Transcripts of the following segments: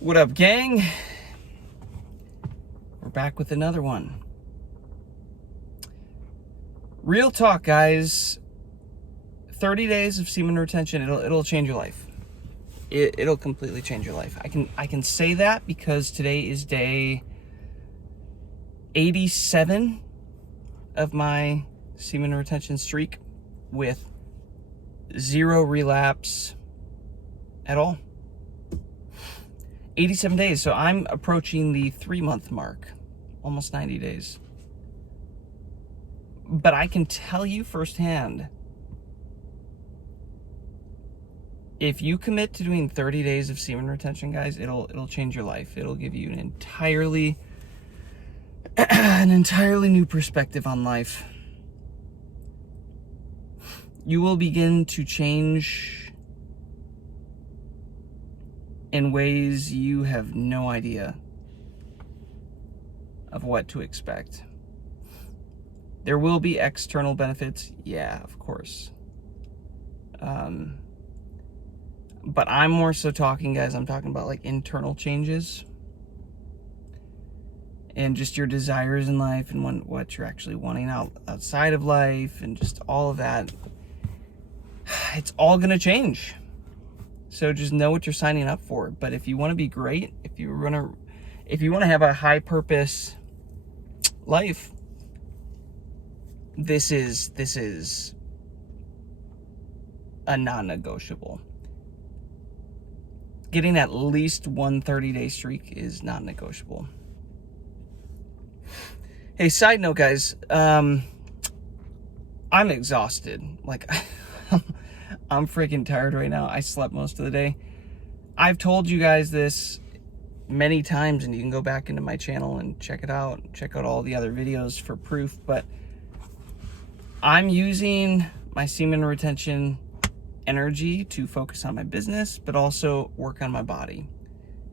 What up, gang? We're back with another one. Real talk, guys. 30 days of semen retention, it'll change your life. It'll completely change your life. I can say that because today is day 87 of my semen retention streak with 0 relapse at all. 87 days, so I'm approaching the 3-month mark, almost 90 days. But I can tell you firsthand, if you commit to doing 30 days of semen retention, guys, it'll change your life. It'll give you an entirely new perspective on life. You will begin to change in ways you have no idea of what to expect. There will be external benefits, yeah, of course. But I'm more so talking, guys, I'm talking about like internal changes and just your desires in life and what you're actually wanting outside of life and just all of that. It's all going to change. So just know what you're signing up for. But if you want to be great, if you want to have a high purpose life, this is a non-negotiable. Getting at least one 30-day streak is non-negotiable. Hey, side note, guys, I'm exhausted. Like, I'm freaking tired right now. I slept most of the day. I've told you guys this many times, and you can go back into my channel and check it out. Check out all the other videos for proof, but I'm using my semen retention energy to focus on my business, but also work on my body.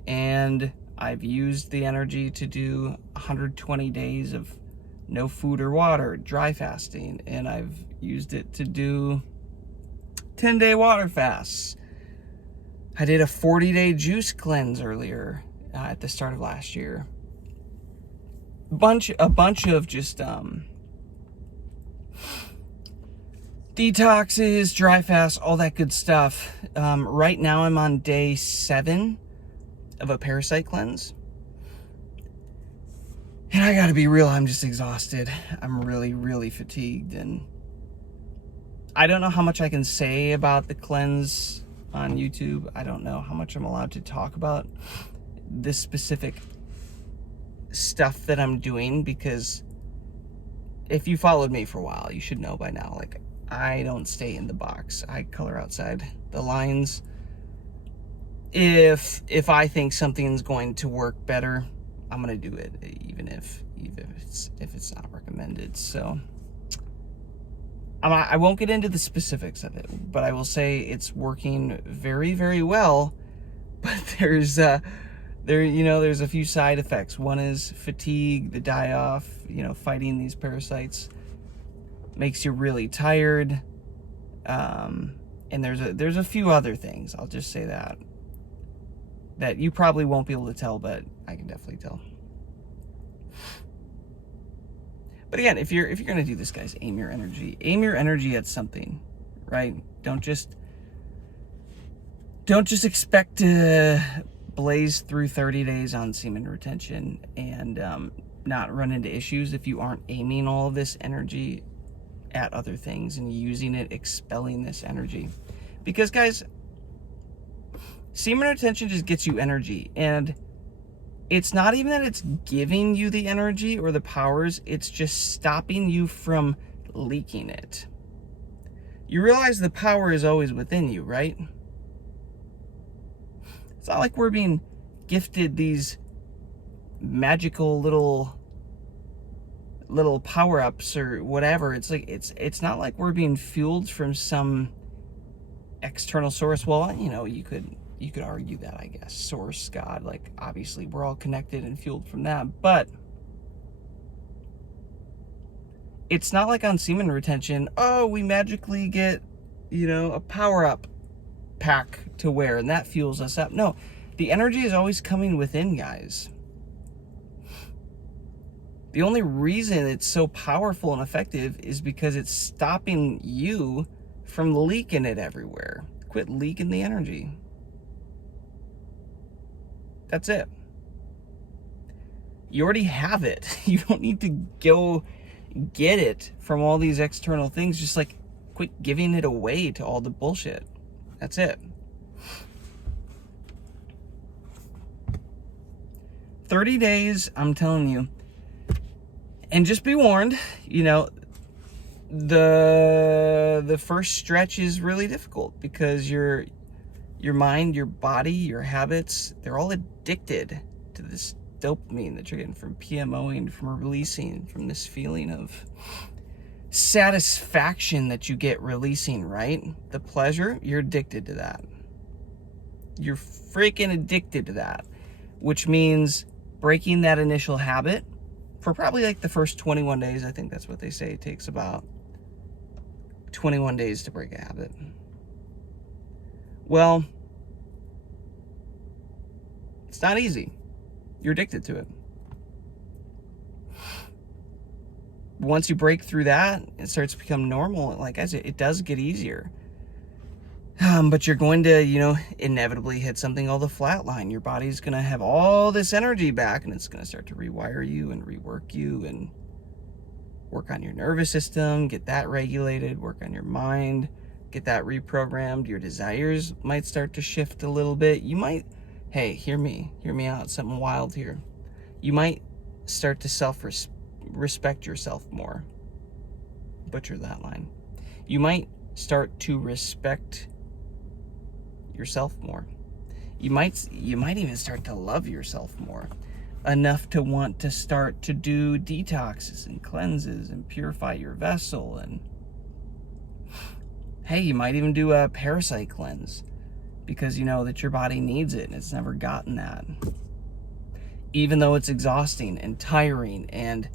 And I've used the energy to do 120 days of no food or water, dry fasting, and I've used it to do 10-day water fasts. I did a 40-day juice cleanse earlier at the start of last year. A bunch of just detoxes, dry fasts, all that good stuff. Right now I'm on day 7 of a parasite cleanse. And I gotta be real, I'm just exhausted. I'm really, really fatigued. And I don't know how much I can say about the cleanse on YouTube. I don't know how much I'm allowed to talk about this specific stuff that I'm doing, because if you followed me for a while, you should know by now, like, I don't stay in the box. I color outside the lines. If I think something's going to work better, I'm gonna do it, even if it's not recommended. So I won't get into the specifics of it, but I will say it's working very, very well. But there's a few side effects. One is fatigue, the die-off, fighting these parasites makes you really tired. And there's a few other things, I'll just say that you probably won't be able to tell, but I can definitely tell. But again, if you're gonna do this, guys, aim your energy at something, right? Don't just expect to blaze through 30 days on semen retention and not run into issues if you aren't aiming all of this energy at other things and using it, expelling this energy. Because, guys, semen retention just gets you energy, and it's not even that it's giving you the energy or the powers, it's just stopping you from leaking it. You realize the power is always within you, right? It's not like we're being gifted these magical little power-ups or whatever. It's like it's not like we're being fueled from some external source. Well, you could argue that, I guess, source, God, like, obviously we're all connected and fueled from that, but it's not like on semen retention, oh, we magically get, a power-up pack to wear and that fuels us up. No, The energy is always coming within, guys. The only reason it's so powerful and effective is because it's stopping you from leaking it everywhere. Quit leaking the energy. That's it. You already have it. You don't need to go get it from all these external things. Just like quit giving it away to all the bullshit. That's it. 30 days, I'm telling you. And just be warned, you know, the first stretch is really difficult because your mind, your body, your habits, they're all addicted to this dopamine that you're getting from PMOing, from releasing, from this feeling of satisfaction that you get releasing, right? The pleasure, you're addicted to that. You're freaking addicted to that, which means breaking that initial habit for probably like the first 21 days. I think that's what they say. It takes about 21 days to break a habit. Well, it's not easy. You're addicted to it. Once you break through that, it starts to become normal. Like I said, it does get easier. But you're going to, you know, inevitably hit something called the flatline. Your body's going to have all this energy back, and it's going to start to rewire you and rework you and work on your nervous system, get that regulated, work on your mind, get that reprogrammed. Your desires might start to shift a little bit. You might, hey, hear me out, something wild here. You might start to self-respect yourself more. Butcher that line. You might start to respect yourself more. You might even start to love yourself more, enough to want to start to do detoxes and cleanses and purify your vessel. And hey, you might even do a parasite cleanse because you know that your body needs it and it's never gotten that, even though it's exhausting and tiring. And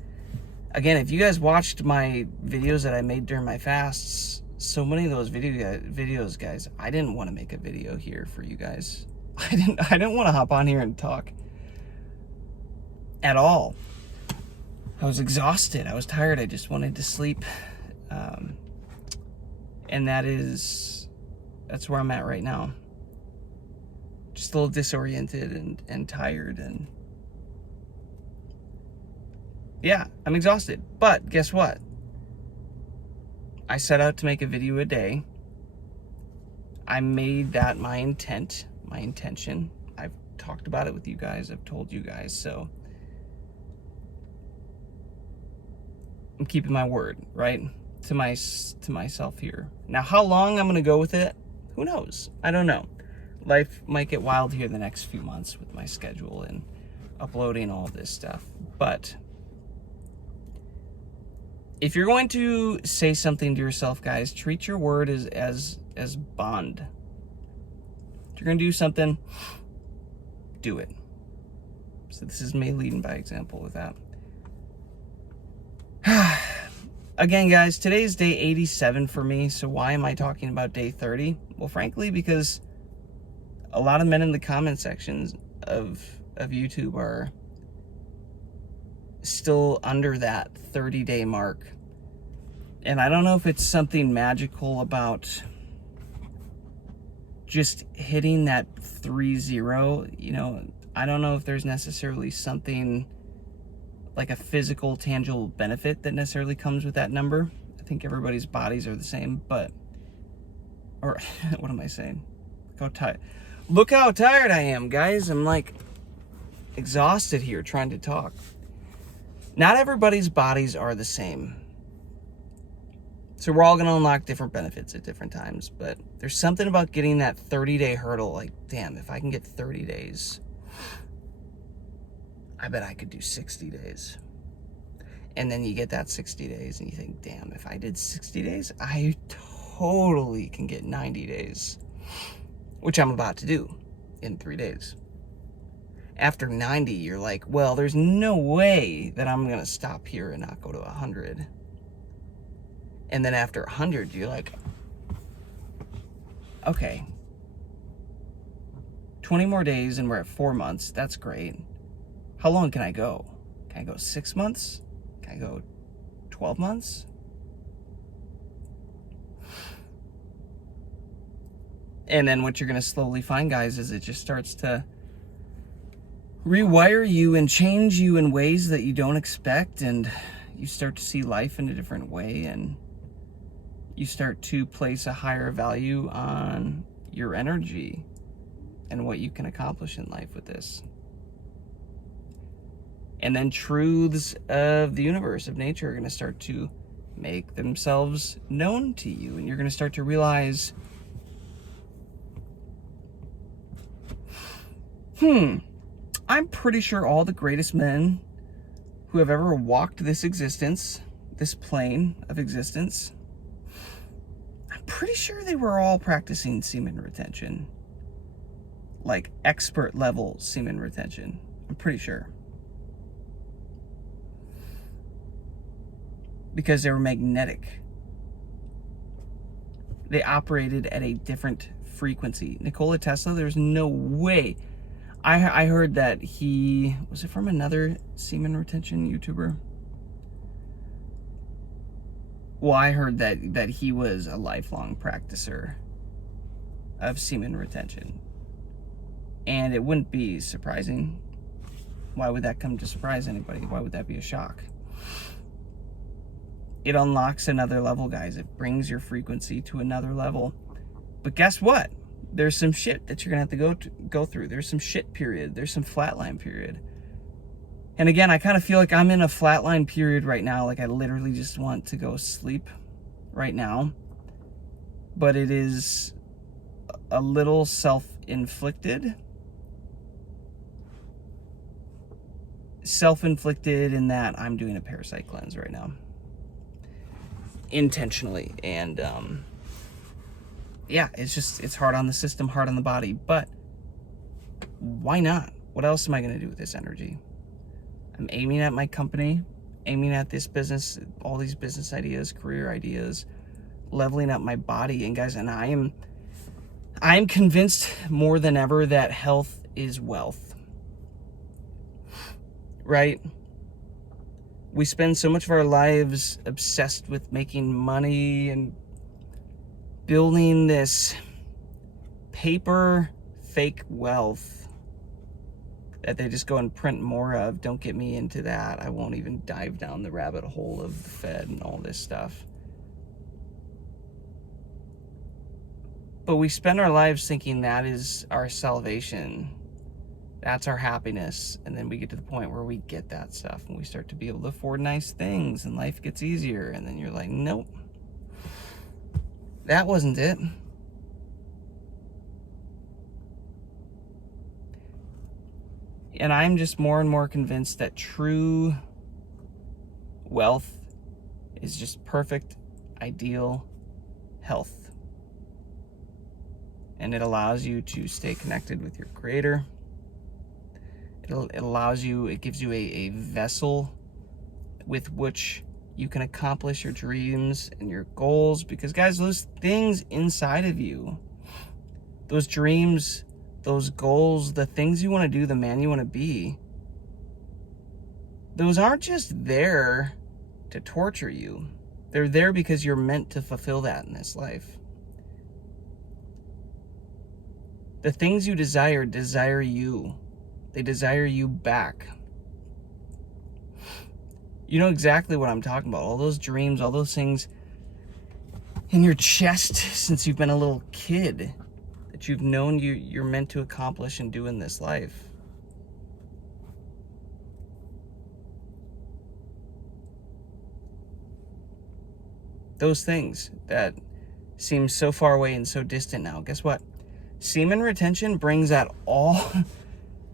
again, if you guys watched my videos that I made during my fasts, so many of those videos, guys, I didn't want to make a video here for you guys. I didn't want to hop on here and talk at all. I was exhausted. I was tired. I just wanted to sleep. And that's where I'm at right now. Just a little disoriented and tired. And yeah, I'm exhausted. But guess what? I set out to make a video a day. I made that my intent, my intention. I've talked about it with you guys. I've told you guys. So I'm keeping my word, right? To myself here. Now, how long I'm going to go with it, who knows? I don't know. Life might get wild here the next few months with my schedule and uploading all this stuff. But if you're going to say something to yourself, guys, treat your word as bond. If you're going to do something, do it. So this is me leading by example with that. Again, guys, today's day 87 for me. So why am I talking about day 30? Well, frankly, because a lot of men in the comment sections of YouTube are still under that 30-day mark. And I don't know if it's something magical about just hitting that 3-0. You know, I don't know if there's necessarily something like a physical, tangible benefit that necessarily comes with that number. I think everybody's bodies are the same, but, or what am I saying? Look how tired I am, guys. I'm like exhausted here trying to talk. Not everybody's bodies are the same. So we're all going to unlock different benefits at different times. But there's something about getting that 30-day hurdle. Like, damn, if I can get 30 days, I bet I could do 60 days. And then you get that 60 days and you think, damn, if I did 60 days, I totally can get 90 days. Which I'm about to do in 3 days. After 90, you're like, well, there's no way that I'm going to stop here and not go to 100. And then after 100, you're like, okay, 20 more days and we're at 4 months. That's great. How long can I go? Can I go 6 months? Can I go 12 months? And then what you're going to slowly find, guys, is it just starts to rewire you and change you in ways that you don't expect, and you start to see life in a different way, and you start to place a higher value on your energy and what you can accomplish in life with this. And then truths of the universe, of nature, are going to start to make themselves known to you, and you're going to start to realize, I'm pretty sure all the greatest men who have ever walked this existence, this plane of existence, I'm pretty sure they were all practicing semen retention. Like expert level semen retention. I'm pretty sure. Because they were magnetic. They operated at a different frequency. Nikola Tesla, there's no way. I heard that he, was it from another semen retention YouTuber? Well, I heard that he was a lifelong practicer of semen retention. And it wouldn't be surprising. Why would that come to surprise anybody? Why would that be a shock? It unlocks another level, guys. It brings your frequency to another level. But guess what? There's some shit that you're gonna have to go through. There's some shit period. There's some flatline period. And again, I kind of feel like I'm in a flatline period right now. Like I literally just want to go sleep right now. But it is a little self-inflicted. Self-inflicted in that I'm doing a parasite cleanse right now. Intentionally. And yeah, it's hard on the system, hard on the body, but why not? What else am I going to do with this energy? I'm aiming at my company, aiming at this business, all these business ideas, career ideas, leveling up my body. And guys, and I'm convinced more than ever that health is wealth. Right? We spend so much of our lives obsessed with making money and building this paper fake wealth that they just go and print more of. Don't get me into that. I won't even dive down the rabbit hole of the Fed and all this stuff. But we spend our lives thinking that is our salvation. That's our happiness. And then we get to the point where we get that stuff and we start to be able to afford nice things and life gets easier. And then you're like, nope. That wasn't it. And I'm just more and more convinced that true wealth is just perfect, ideal health. And it allows you to stay connected with your creator. It allows you, it gives you a vessel with which you can accomplish your dreams and your goals. Because guys, those things inside of you, those dreams, those goals, the things you want to do, the man you want to be, those aren't just there to torture you. They're there because you're meant to fulfill that in this life. The things you desire you. They desire you back. You know exactly what I'm talking about. All those dreams, all those things in your chest since you've been a little kid that you've known you're meant to accomplish and do in this life. Those things that seem so far away and so distant now. Guess what? Semen retention brings that all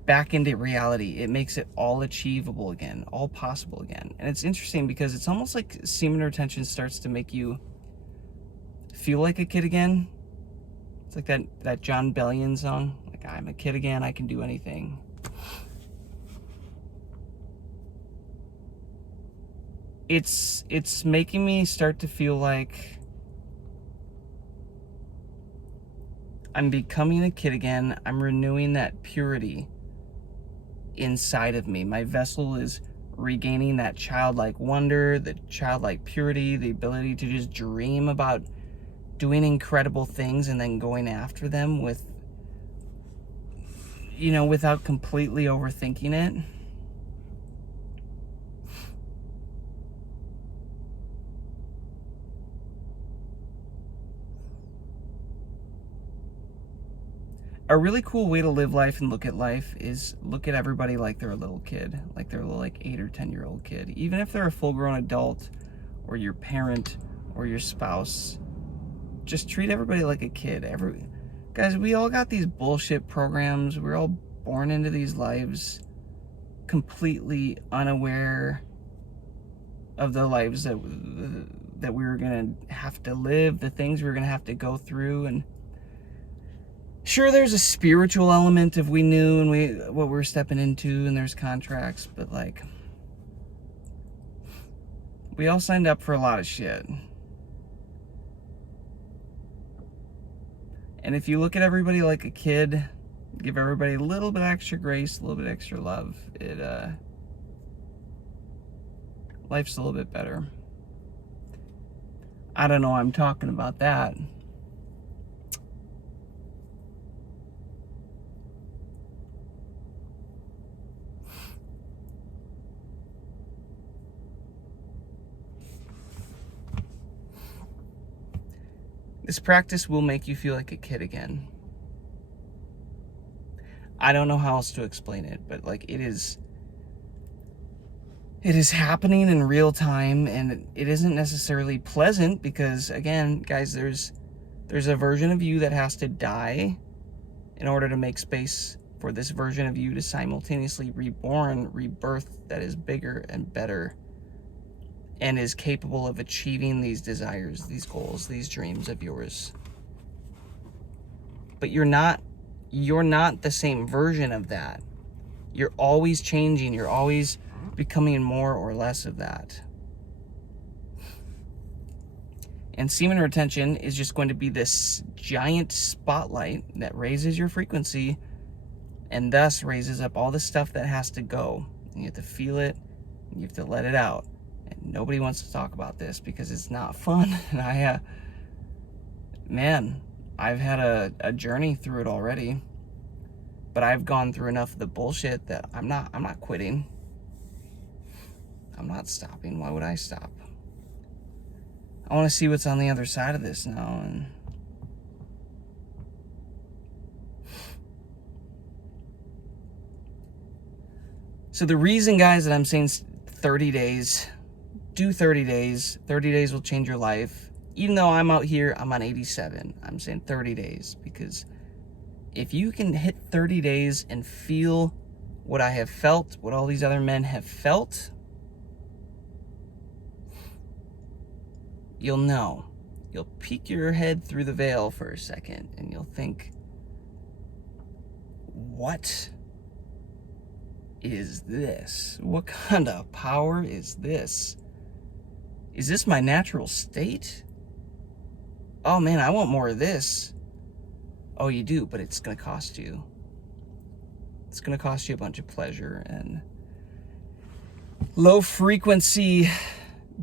back into reality. It makes it all achievable again, all possible again. And it's interesting because it's almost like semen retention starts to make you feel like a kid again. It's like that John Bellion song, like, I'm a kid again, I can do anything. It's making me start to feel like I'm becoming a kid again. I'm renewing that purity inside of me. My vessel is regaining that childlike wonder, the childlike purity, the ability to just dream about doing incredible things and then going after them with, without completely overthinking it. A really cool way to live life and look at life is look at everybody like they're a little kid, like they're a little 8 or 10-year-old kid. Even if they're a full-grown adult or your parent or your spouse, just treat everybody like a kid. Guys, we all got these bullshit programs. We're all born into these lives completely unaware of the lives that we were gonna have to live, the things we were gonna have to go through. And sure, there's a spiritual element if we knew and what we're stepping into, and there's contracts, but like, we all signed up for a lot of shit. And if you look at everybody like a kid, give everybody a little bit extra grace, a little bit extra love, life's a little bit better. I don't know why I'm talking about that. This practice will make you feel like a kid again. I don't know how else to explain it, but like it is happening in real time, and it isn't necessarily pleasant because, again, guys, there's a version of you that has to die in order to make space for this version of you to simultaneously rebirth that is bigger and better and is capable of achieving these desires, these goals, these dreams of yours. But you're not the same version of that. You're always changing. You're always becoming more or less of that. And semen retention is just going to be this giant spotlight that raises your frequency and thus raises up all the stuff that has to go. And you have to feel it, and you have to let it out. And nobody wants to talk about this because it's not fun. And I've had a journey through it already. But I've gone through enough of the bullshit that I'm not quitting. I'm not stopping. Why would I stop? I want to see what's on the other side of this now. And so the reason, guys, that I'm saying 30 days, do 30 days. 30 days will change your life. Even though I'm out here, I'm on 87. I'm saying 30 days because if you can hit 30 days and feel what I have felt, what all these other men have felt, you'll know. You'll peek your head through the veil for a second and you'll think, what is this? What kind of power is this? Is this my natural state? Oh man, I want more of this. Oh, you do, but it's going to cost you. It's going to cost you a bunch of pleasure and low frequency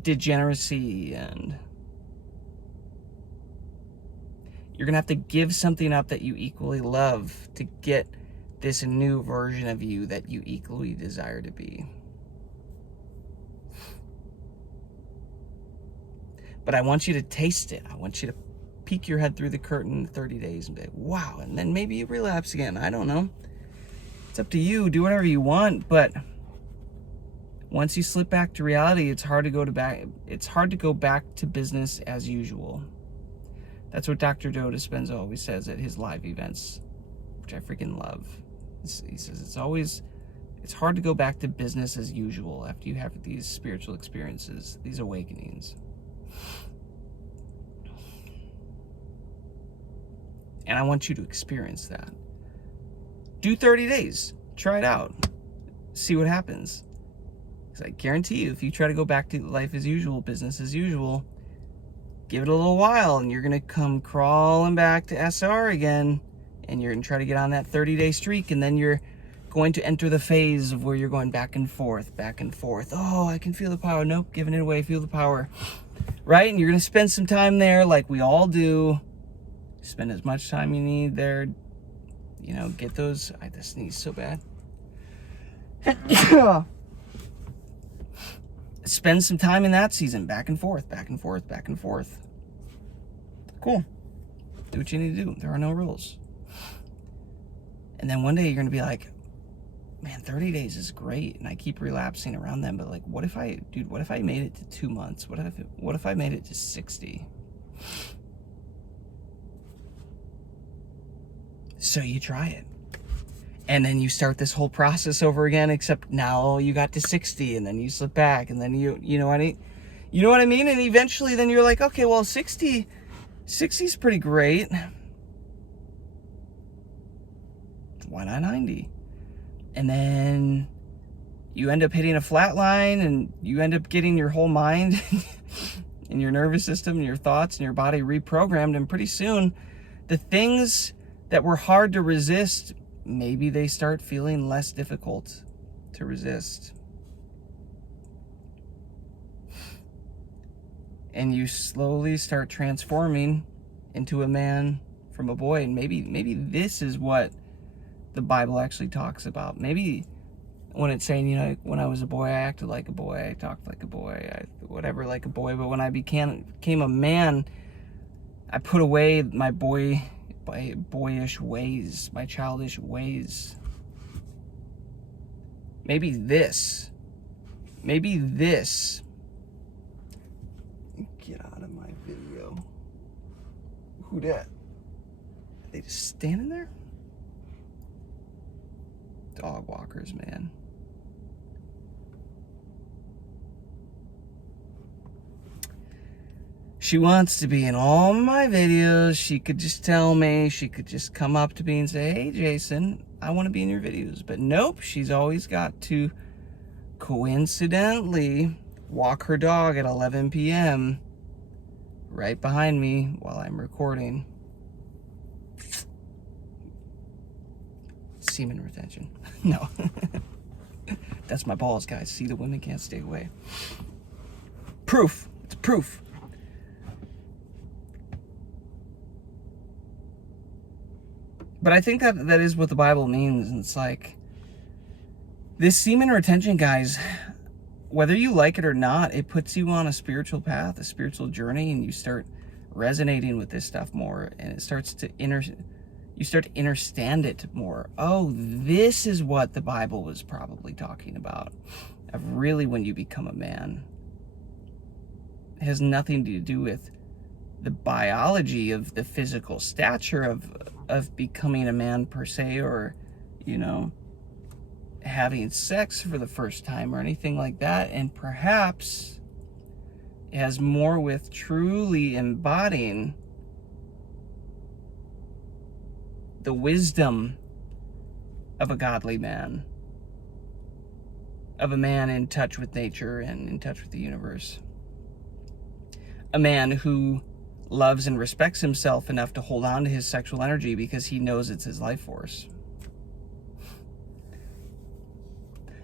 degeneracy, and you're going to have to give something up that you equally love to get this new version of you that you equally desire to be. But I want you to taste it. I want you to peek your head through the curtain in 30 days and be like, wow, and then maybe you relapse again. I don't know. It's up to you. Do whatever you want, but once you slip back to reality, it's hard to go back to business as usual. That's what Dr. Joe Dispenza always says at his live events, which I freaking love. He says it's hard to go back to business as usual after you have these spiritual experiences, these awakenings. And I want you to experience that. Do 30 days. Try it out. See what happens. Because I guarantee you, if you try to go back to life as usual, business as usual, give it a little while, and you're going to come crawling back to SR again, and you're going to try to get on that 30-day streak, and then you're going to enter the phase of where you're going back and forth, back and forth. Oh, I can feel the power. Nope, giving it away, feel the power. Right? And you're going to spend some time there like we all do. Spend as much time you need there. You know, get those... I just sneeze so bad. Spend some time in that season, back and forth, back and forth, back and forth. Cool. Do what you need to do. There are no rules. And then one day you're going to be like, man, 30 days is great, and I keep relapsing around them, but like, what if I made it to 2 months? What if I made it to 60? So you try it. And then you start this whole process over again, except now you got to 60, and then you slip back, and then you know what I mean? And eventually then you're like, okay, well, 60 is pretty great. Why not 90? And then you end up hitting a flat line, and you end up getting your whole mind and your nervous system and your thoughts and your body reprogrammed, and pretty soon the things that were hard to resist, maybe they start feeling less difficult to resist. And you slowly start transforming into a man from a boy. And maybe this is what the Bible actually talks about. Maybe when it's saying, you know, when I was a boy, I acted like a boy, I talked like a boy, whatever, like a boy. But when I became a man, I put away my boyish ways, my childish ways. Maybe this. Get out of my video. Who that? Are they just standing there? Dog walkers, man. She wants to be in all my videos. She could just tell me. She could just come up to me and say, hey, Jason, I want to be in your videos. But nope, she's always got to coincidentally walk her dog at 11 p.m. right behind me while I'm recording. Semen retention. No. That's my balls, guys. See, the women can't stay away. Proof. It's proof. But I think that is what the Bible means. And it's like, this semen retention, guys, whether you like it or not, it puts you on a spiritual path, a spiritual journey, and you start resonating with this stuff more, and it starts to you start to understand it more. Oh, this is what the Bible was probably talking about, of really when you become a man. It has nothing to do with the biology of the physical stature of becoming a man per se, or, you know, having sex for the first time or anything like that. And perhaps it has more with truly embodying the wisdom of a godly man, of a man in touch with nature and in touch with the universe. A man who loves and respects himself enough to hold on to his sexual energy because he knows it's his life force.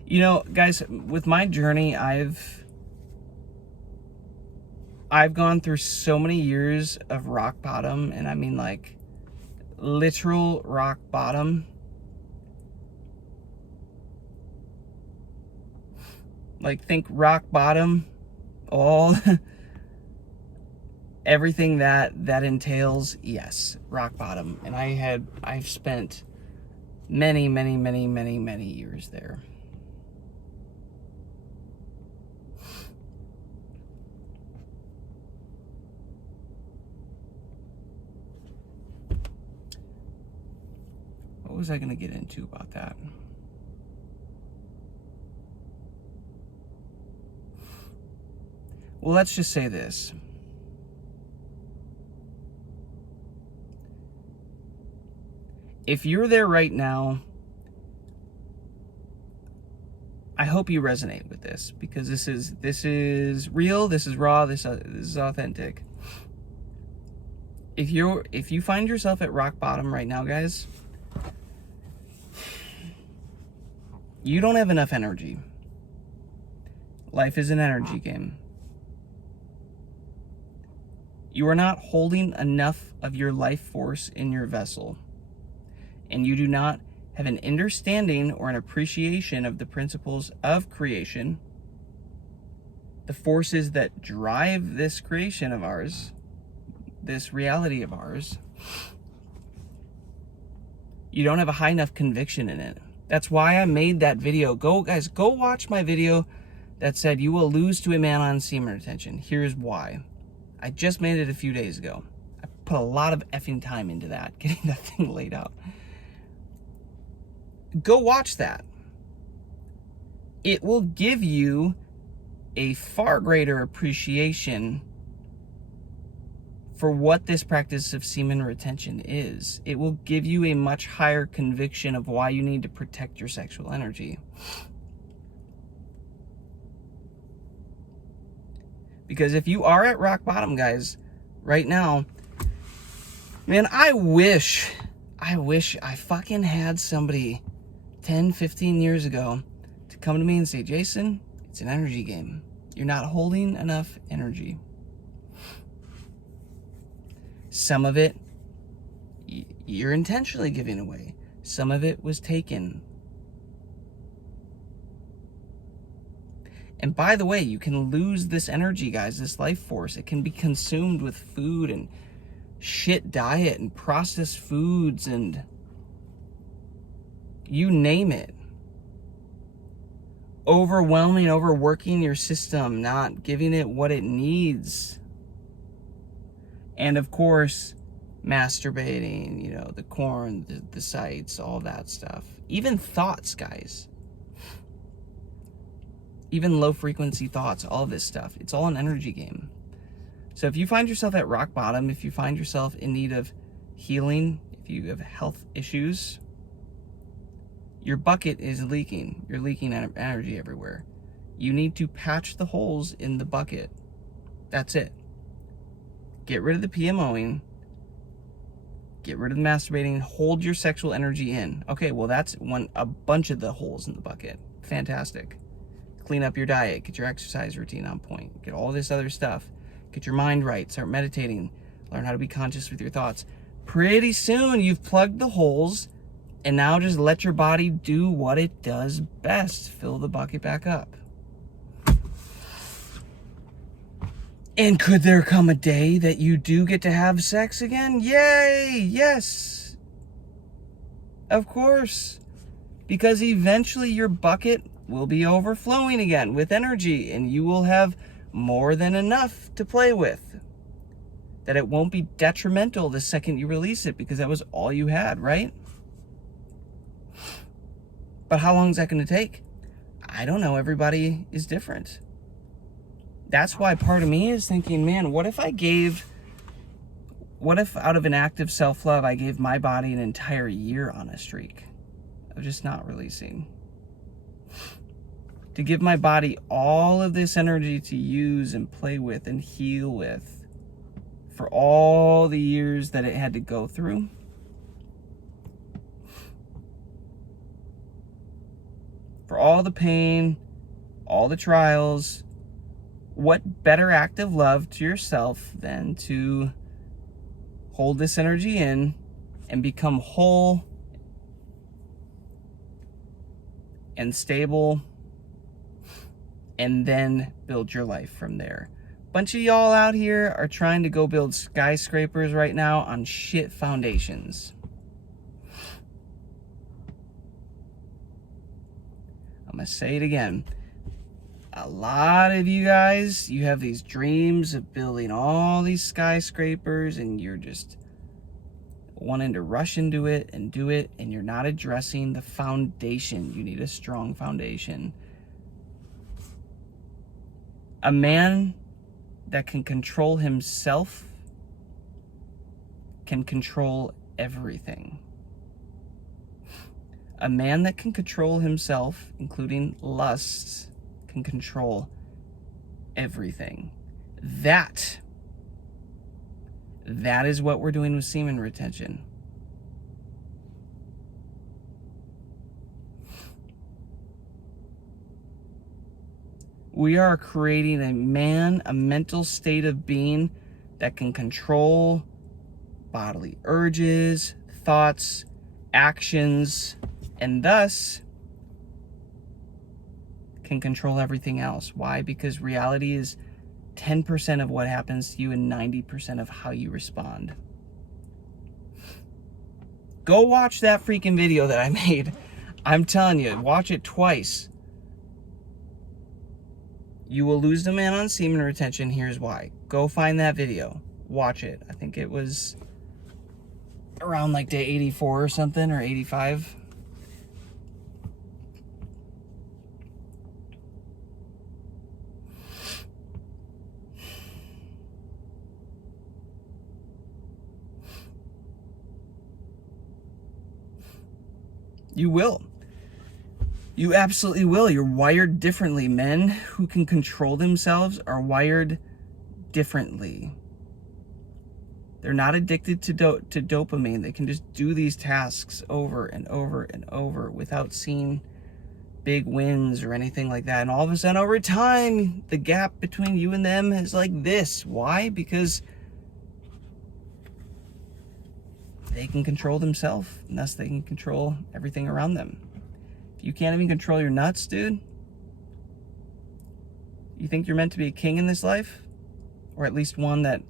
You know, guys, with my journey, I've gone through so many years of rock bottom, and I mean like literal rock bottom. Like, think rock bottom, all everything that entails. Yes, rock bottom. And I've spent many years there. What was I going to get into about that? Well, let's just say this. If you're there right now, I hope you resonate with this, because this is real, this is raw, this is authentic. If you find yourself at rock bottom right now, guys, you don't have enough energy. Life is an energy game. You are not holding enough of your life force in your vessel, and you do not have an understanding or an appreciation of the principles of creation, the forces that drive this creation of ours, this reality of ours. You don't have a high enough conviction in it. That's why I made that video. Go watch my video that said you will lose to a man on semen retention. Here's why. I just made it a few days ago. I put a lot of effing time into that, getting that thing laid out. Go watch that. It will give you a far greater appreciation for what this practice of semen retention is. It will give you a much higher conviction of why you need to protect your sexual energy. Because if you are at rock bottom, guys, right now, man, I wish I fucking had somebody 10, 15 years ago to come to me and say, Jason, it's an energy game. You're not holding enough energy. Some of it you're intentionally giving away. Some of it was taken. And by the way, you can lose this energy, guys, this life force. It can be consumed with food and shit diet and processed foods and you name it. Overworking your system, not giving it what it needs. And of course, masturbating, the corn, the sights, all that stuff. Even thoughts, guys. Even low frequency thoughts, all this stuff. It's all an energy game. So if you find yourself at rock bottom, if you find yourself in need of healing, if you have health issues, your bucket is leaking. You're leaking energy everywhere. You need to patch the holes in the bucket. That's it. Get rid of the PMOing. Get rid of the masturbating. Hold your sexual energy in. Okay, well that's a bunch of the holes in the bucket. Fantastic. Clean up your diet. Get your exercise routine on point. Get all this other stuff. Get your mind right. Start meditating. Learn how to be conscious with your thoughts. Pretty soon you've plugged the holes, and now just let your body do what it does best. Fill the bucket back up. And could there come a day that you do get to have sex again? Yay! Yes! Of course. Because eventually your bucket will be overflowing again with energy, and you will have more than enough to play with. That it won't be detrimental the second you release it, because that was all you had, right? But how long is that going to take? I don't know. Everybody is different. That's why part of me is thinking, man, what if out of an act of self-love, I gave my body an entire year on a streak of just not releasing? To give my body all of this energy to use and play with and heal with for all the years that it had to go through. For all the pain, all the trials. What better act of love to yourself than to hold this energy in and become whole and stable, and then build your life from there. Bunch of y'all out here are trying to go build skyscrapers right now on shit foundations. I'm gonna say it again. A lot of you guys, you have these dreams of building all these skyscrapers, and you're just wanting to rush into it and do it, and you're not addressing the foundation. You need a strong foundation. A man that can control himself can control everything. A man that can control himself, including lusts, can control everything. That That is what we're doing with semen retention. We are creating a mental state of being that can control bodily urges, thoughts, actions, and thus can control everything else. Why? Because reality is 10% of what happens to you and 90% of how you respond. Go watch that freaking video that I made. I'm telling you, watch it twice. You will lose the man on semen retention. Here's why. Go find that video. Watch it. I think it was around like day 84 or something, or 85. You will. You absolutely will. You're wired differently. Men who can control themselves are wired differently. They're not addicted to dopamine. They can just do these tasks over and over and over without seeing big wins or anything like that. And all of a sudden, over time, the gap between you and them is like this. Why? Because they can control themselves, and thus they can control everything around them. If you can't even control your nuts, dude, you think you're meant to be a king in this life? Or at least one that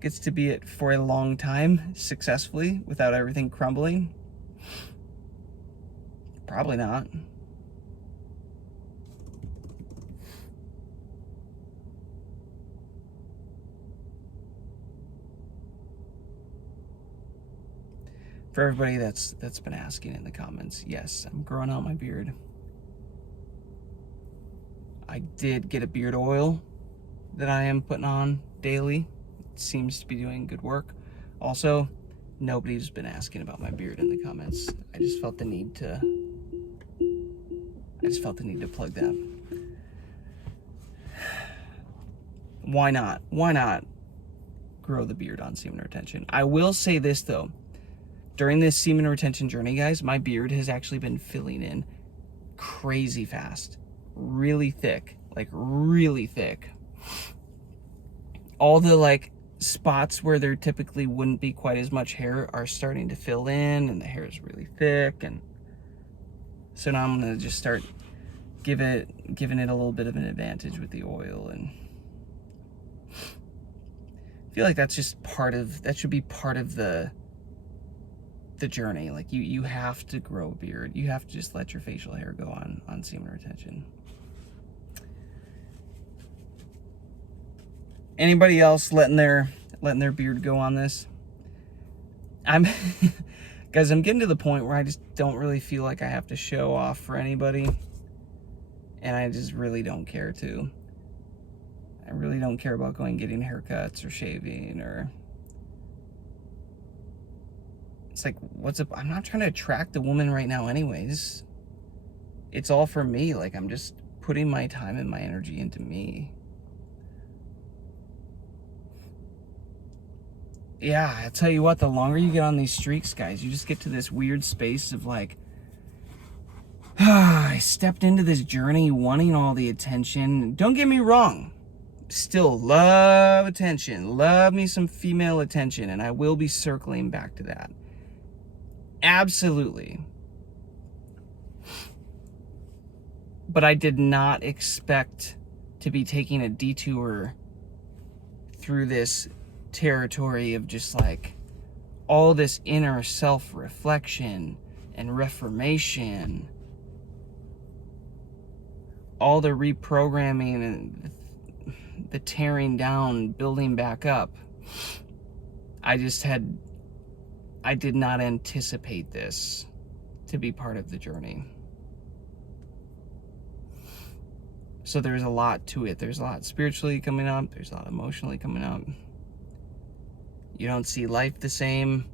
gets to be it for a long time, successfully, without everything crumbling? Probably not. For everybody that's been asking in the comments, yes, I'm growing out my beard. I did get a beard oil that I am putting on daily. It seems to be doing good work. Also, nobody's been asking about my beard in the comments. I just felt the need to plug that. Why not? Why not grow the beard on semen retention? I will say this though. During this semen retention journey, guys, my beard has actually been filling in crazy fast. Really thick. Like, really thick. All the, like, spots where there typically wouldn't be quite as much hair are starting to fill in, and the hair is really thick. And so now I'm going to just start giving it a little bit of an advantage with the oil. And I feel like that's just that should be part of the journey. Like, you have to grow a beard. You have to just let your facial hair go on semen retention. Anybody else letting their beard go on this? Guys, I'm getting to the point where I just don't really feel like I have to show off for anybody, and I just really don't care to. I really don't care about going getting haircuts or shaving, or it's like, what's up? I'm not trying to attract a woman right now anyways. It's all for me. Like, I'm just putting my time and my energy into me. Yeah, I'll tell you what, the longer you get on these streaks, guys, you just get to this weird space of like, I stepped into this journey wanting all the attention. Don't get me wrong. Still love attention. Love me some female attention, and I will be circling back to that. Absolutely. But I did not expect to be taking a detour through this territory of just like all this inner self-reflection and reformation, all the reprogramming and the tearing down, building back up. I did not anticipate this to be part of the journey. So there's a lot to it. There's a lot spiritually coming up. There's a lot emotionally coming up. You don't see life the same.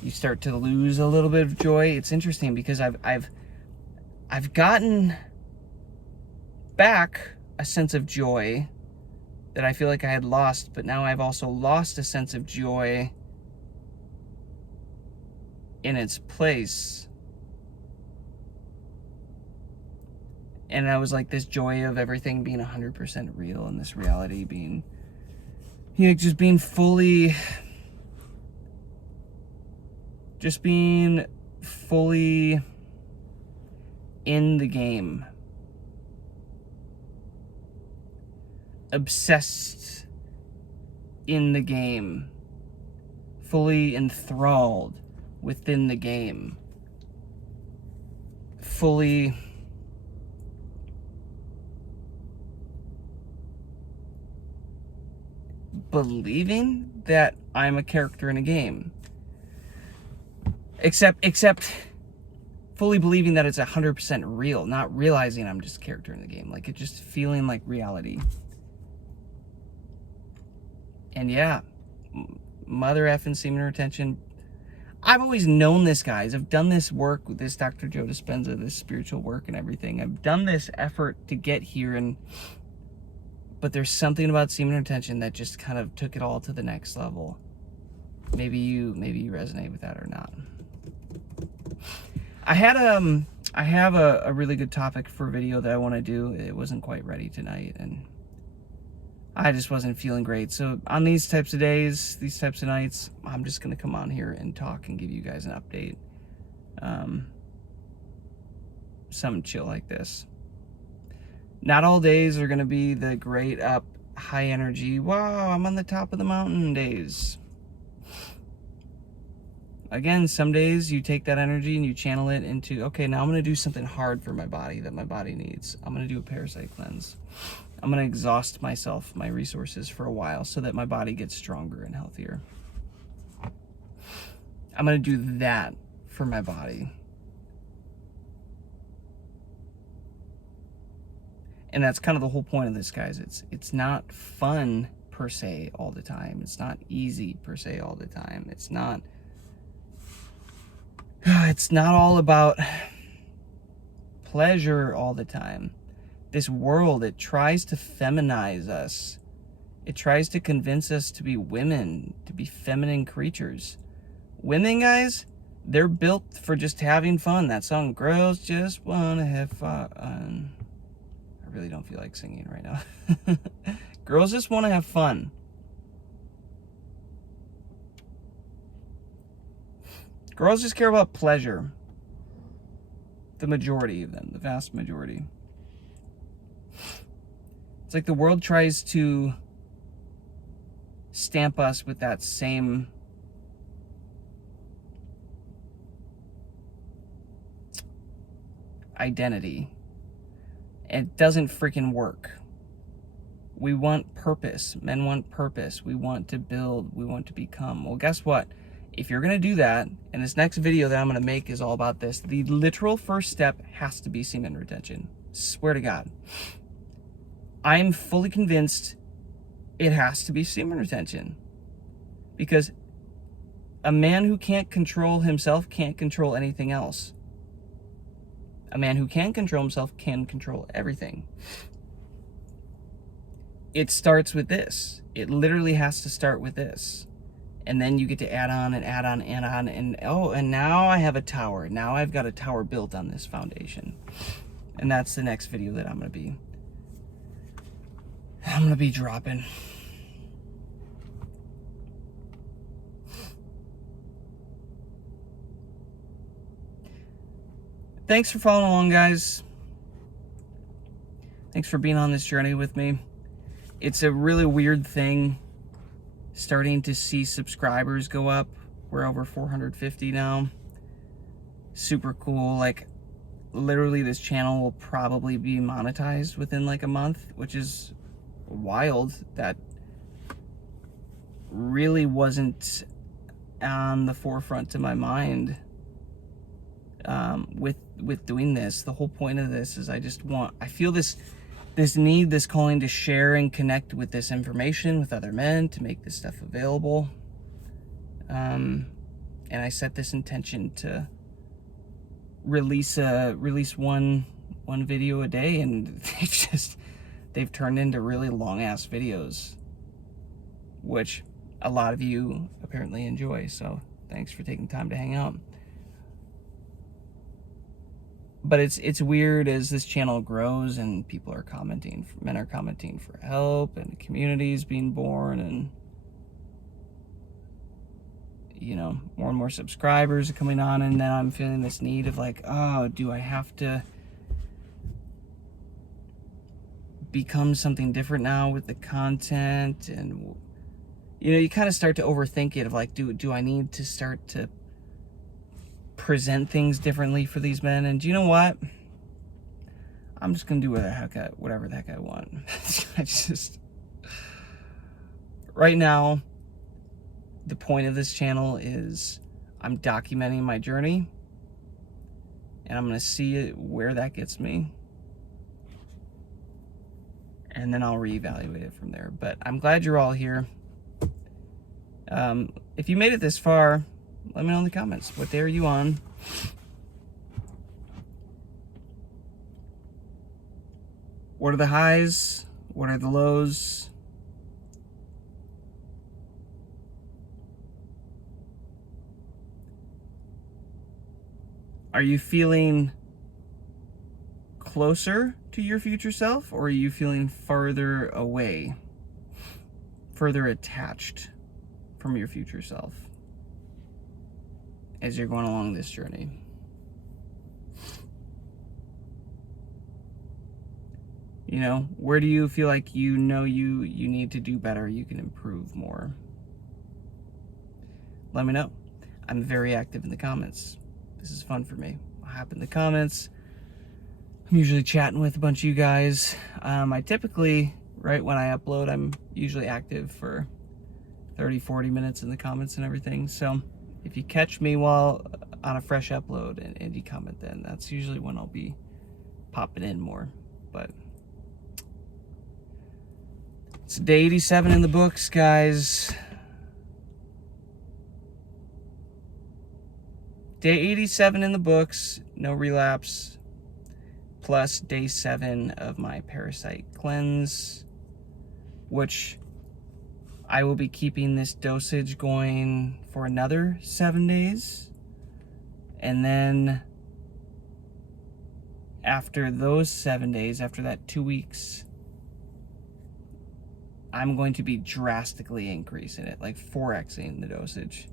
You start to lose a little bit of joy. It's interesting because I've gotten back a sense of joy that I feel like I had lost, but now I've also lost a sense of joy in its place. And I was like, this joy of everything being 100% real, and this reality being, you know, just being fully in the game. Obsessed in the game. Fully enthralled within the game. Fully believing that I'm a character in a game. Except fully believing that it's 100% real, not realizing I'm just a character in the game. Like, it just feeling like reality. And yeah, mother effing semen retention. I've always known this, guys. I've done this work with this Dr. Joe Dispenza, this spiritual work and everything. I've done this effort to get here, but there's something about semen retention that just kind of took it all to the next level. Maybe you resonate with that or not. I have a really good topic for a video that I want to do. It wasn't quite ready tonight, and I just wasn't feeling great. So on these types of days, these types of nights, I'm just going to come on here and talk and give you guys an update. Something chill like this. Not all days are going to be the great up, high energy, wow, I'm on the top of the mountain days. Again, some days you take that energy and you channel it into, okay, now I'm going to do something hard for my body that my body needs. I'm going to do a parasite cleanse. I'm going to exhaust myself, my resources for a while so that my body gets stronger and healthier. I'm going to do that for my body. And that's kind of the whole point of this, guys. It's not fun per se all the time. It's not easy per se all the time. It's not all about pleasure all the time. This world, it tries to feminize us. It tries to convince us to be women, to be feminine creatures. Women, guys, they're built for just having fun. That song, Girls Just Wanna Have Fun. I really don't feel like singing right now. Girls just want to have fun. Girls just care about pleasure. The majority of them, the vast majority. It's like the world tries to stamp us with that same identity. It doesn't freaking work. We want purpose. Men want purpose. We want to build. We want to become. Well, guess what? If you're going to do that, and this next video that I'm going to make is all about this, the literal first step has to be semen retention. Swear to God. I'm fully convinced it has to be semen retention. Because a man who can't control himself can't control anything else. A man who can control himself can control everything. It starts with this. It literally has to start with this. And then you get to add on and add on and add on. And oh, and now I have a tower. Now I've got a tower built on this foundation. And that's the next video that I'm going to be dropping. Thanks for following along, guys. Thanks for being on this journey with me. It's a really weird thing starting to see subscribers go up. We're over 450 now. Super cool. Like, literally this channel will probably be monetized within like a month, which is wild. That really wasn't on the forefront to my mind. With doing this, the whole point of this is I feel this need, this calling to share and connect with this information with other men, to make this stuff available. And I set this intention to release one video a day, and they've turned into really long ass videos, which a lot of you apparently enjoy. So thanks for taking time to hang out. But it's weird as this channel grows and people are commenting, men are commenting for help, and communities being born, and you know, more and more subscribers are coming on, and then I'm feeling this need of like, oh, do I have to become something different now with the content? And you know, you kind of start to overthink it of like, do I need to start to present things differently for these men? And do you know what? I'm just gonna do whatever the heck I want. I just, right now, the point of this channel is I'm documenting my journey, and I'm gonna see where that gets me, and then I'll reevaluate it from there. But I'm glad you're all here. If you made it this far, let me know in the comments. What day are you on? What are the highs? What are the lows? Are you feeling closer to your future self, or are you feeling farther away, further attached from your future self as you're going along this journey? You know, where do you feel like you need to do better, you can improve more? Let me know. I'm very active in the comments. This is fun for me. I'll hop in the comments. I'm usually chatting with a bunch of you guys. I typically, right when I upload, I'm usually active for 30, 40 minutes in the comments and everything. So if you catch me while on a fresh upload and you comment, then that's usually when I'll be popping in more. But it's day 87 in the books, guys. Day 87 in the books, no relapse, plus day 7 of my parasite cleanse, which I will be keeping this dosage going for another 7 days. And then after those 7 days, after that 2 weeks, I'm going to be drastically increasing it, like 4xing the dosage.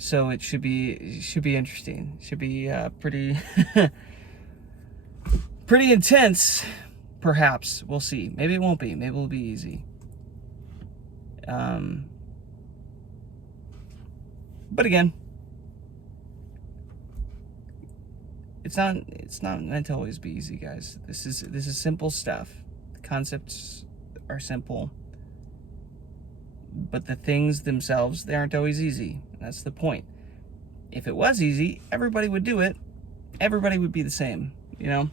So it should be interesting. Should be pretty pretty intense, perhaps. We'll see. Maybe it won't be. Maybe it'll be easy. But again, it's not meant to always be easy, guys. This is simple stuff. The concepts are simple, but the things themselves, they aren't always easy. That's the point. If it was easy, everybody would do it. Everybody would be the same, you know?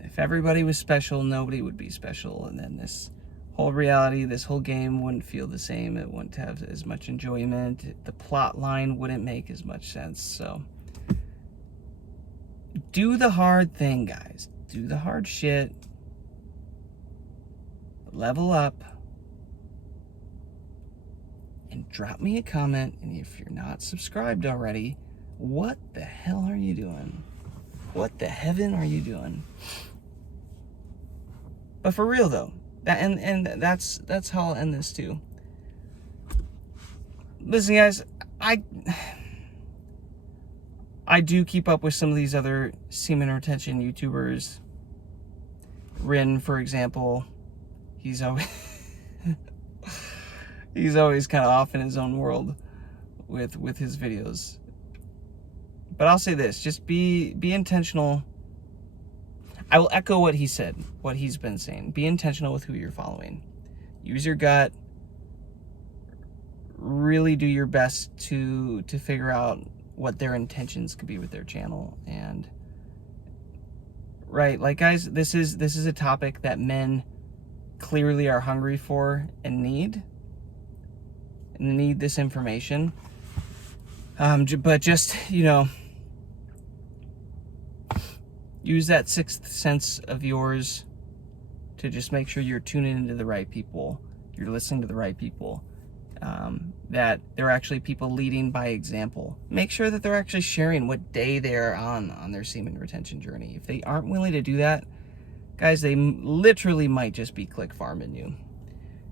If everybody was special, nobody would be special, and then this whole reality, this whole game wouldn't feel the same. It wouldn't have as much enjoyment. The plot line wouldn't make as much sense. So do the hard thing, guys. Do the hard shit. Level up. And drop me a comment. And if you're not subscribed already, what the hell are you doing? What the heaven are you doing? But for real though, that's how I'll end this too. Listen, guys, I do keep up with some of these other semen retention YouTubers. Rin, for example, he's always he's always kind of off in his own world with his videos. But I'll say this, just be intentional. I will echo what he said, what he's been saying. Be intentional with who you're following. Use your gut. Really do your best to figure out what their intentions could be with their channel. And right, like guys, this is a topic that men clearly are hungry for and need this information. But just, you know, use that sixth sense of yours to just make sure you're tuning into the right people, you're listening to the right people, that they're actually people leading by example. Make sure that they're actually sharing what day they're on their semen retention journey. If they aren't willing to do that, guys, they literally might just be click farming you.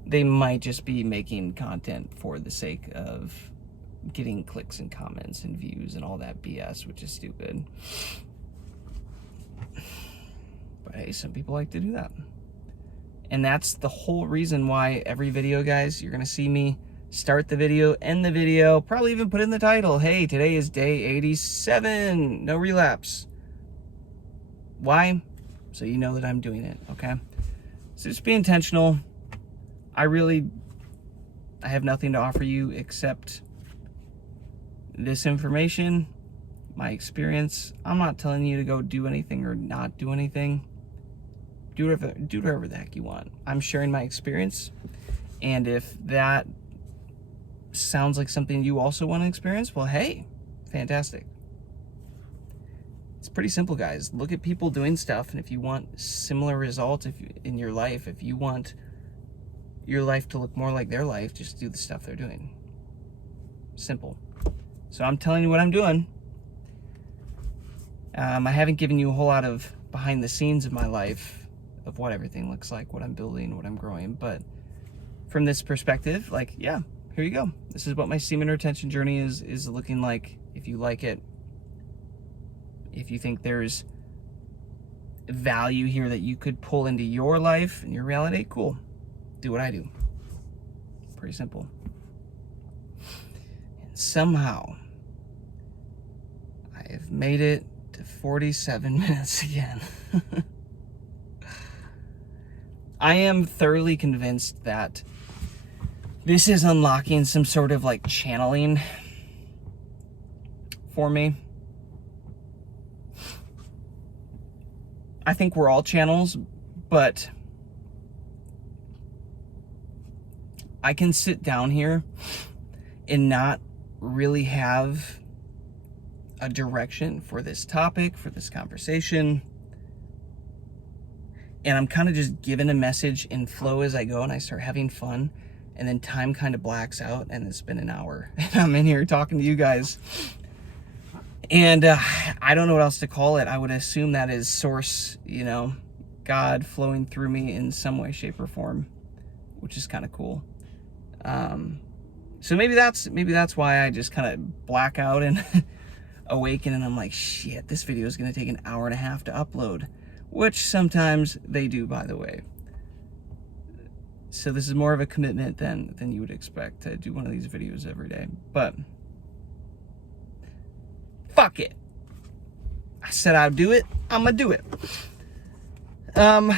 They might just be making content for the sake of getting clicks and comments and views and all that BS, which is stupid. But hey, some people like to do that. And that's the whole reason why every video, guys, you're going to see me start the video, end the video, probably even put in the title, hey, today is day 87, no relapse. Why? So you know that I'm doing it, okay? So just be intentional. I have nothing to offer you except this information, my experience. I'm not telling you to go do anything or not do anything. Do whatever the heck you want. I'm sharing my experience, and if that sounds like something you also want to experience, well, hey, fantastic. It's pretty simple, guys. Look at people doing stuff, and if you want similar results in your life, if you want your life to look more like their life, just do the stuff they're doing. Simple. So I'm telling you what I'm doing. I haven't given you a whole lot of behind the scenes of my life, of what everything looks like, what I'm building, what I'm growing, but from this perspective, like, yeah, here you go. This is what my semen retention journey is looking like. If you like it, if you think there's value here that you could pull into your life and your reality, cool. Do what I do. Pretty simple. And somehow I have made it to 47 minutes again. I am thoroughly convinced that this is unlocking some sort of like channeling for me. I think we're all channels, but I can sit down here and not really have a direction for this topic, for this conversation. And I'm kind of just giving a message in flow as I go, and I start having fun, and then time kind of blacks out, and it's been an hour and I'm in here talking to you guys, and I don't know what else to call it. I would assume that is source, God flowing through me in some way, shape, or form, which is kind of cool. So maybe that's why I just kind of black out and awaken, and I'm like, shit, this video is going to take an hour and a half to upload. Which sometimes they do, by the way. So this is more of a commitment than you would expect to do one of these videos every day. But fuck it. I said I'd do it. I'm gonna do it. There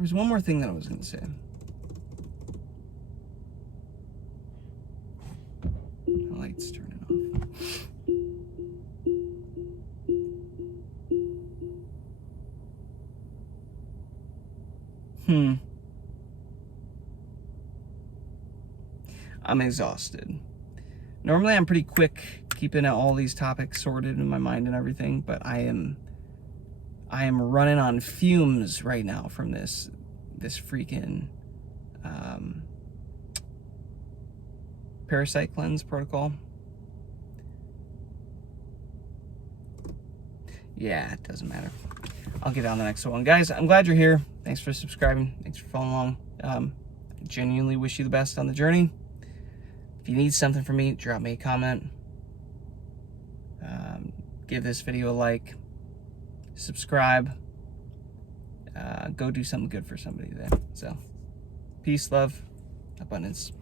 was one more thing that I was gonna say. The light's turning off. I'm exhausted. Normally I'm pretty quick keeping all these topics sorted in my mind and everything, but I am running on fumes right now from this freaking parasite cleanse protocol. Yeah, it doesn't matter. I'll get on the next one. Guys, I'm glad you're here. Thanks for subscribing. Thanks for following along. I genuinely wish you the best on the journey. If you need something from me, drop me a comment. Give this video a like. Subscribe. Go do something good for somebody today. So, peace, love, abundance.